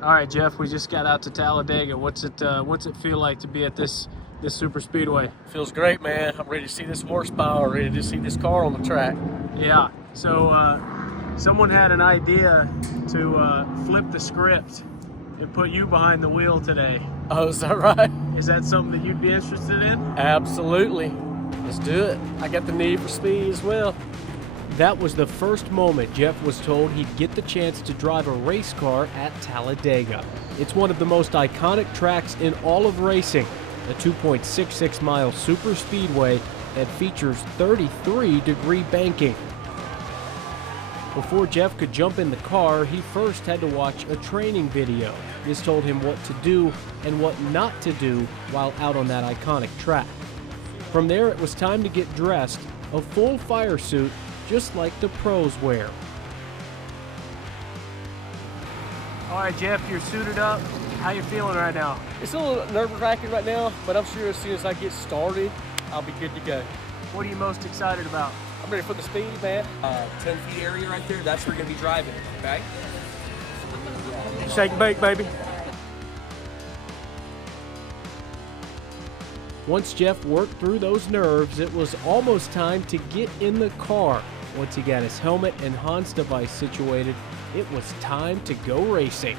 All right, Jeff, we just got out to Talladega. What's it feel like to be at this super speedway? Feels great, man. I'm ready to see this horsepower, ready to see this car on the track. Yeah. So someone had an idea to flip the script and put you behind the wheel today. Oh, is that right? Is that something that you'd be interested in? Absolutely. Let's do it. I got the need for speed as well. That was the first moment Jeff was told he'd get the chance to drive a race car at Talladega. It's one of the most iconic tracks in all of racing, a 2.66-mile superspeedway that features 33-degree banking. Before Jeff could jump in the car, he first had to watch a training video. This told him what to do and what not to do while out on that iconic track. From there, it was time to get dressed, a full fire suit, just like the pros wear. All right, Jeff, you're suited up. How you feeling right now? It's a little nerve-wracking right now, but I'm sure as soon as I get started, I'll be good to go. What are you most excited about? I'm ready for the speed, man. 10 feet area right there, that's where you're gonna be driving, okay? Shake and bake, baby. Once Jeff worked through those nerves, it was almost time to get in the car. Once he got his helmet and Hans device situated, it was time to go racing.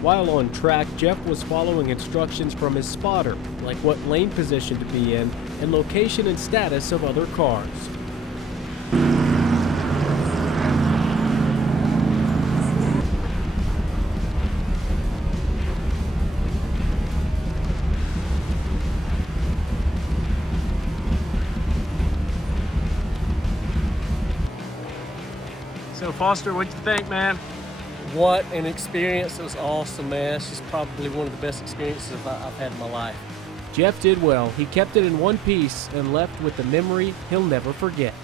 While on track, Jeff was following instructions from his spotter, like what lane position to be in and location and status of other cars. So Foster, what'd you think, man? What an experience. It was awesome, man. It's just probably one of the best experiences I've had in my life. Jeff did well. He kept it in one piece and left with a memory he'll never forget.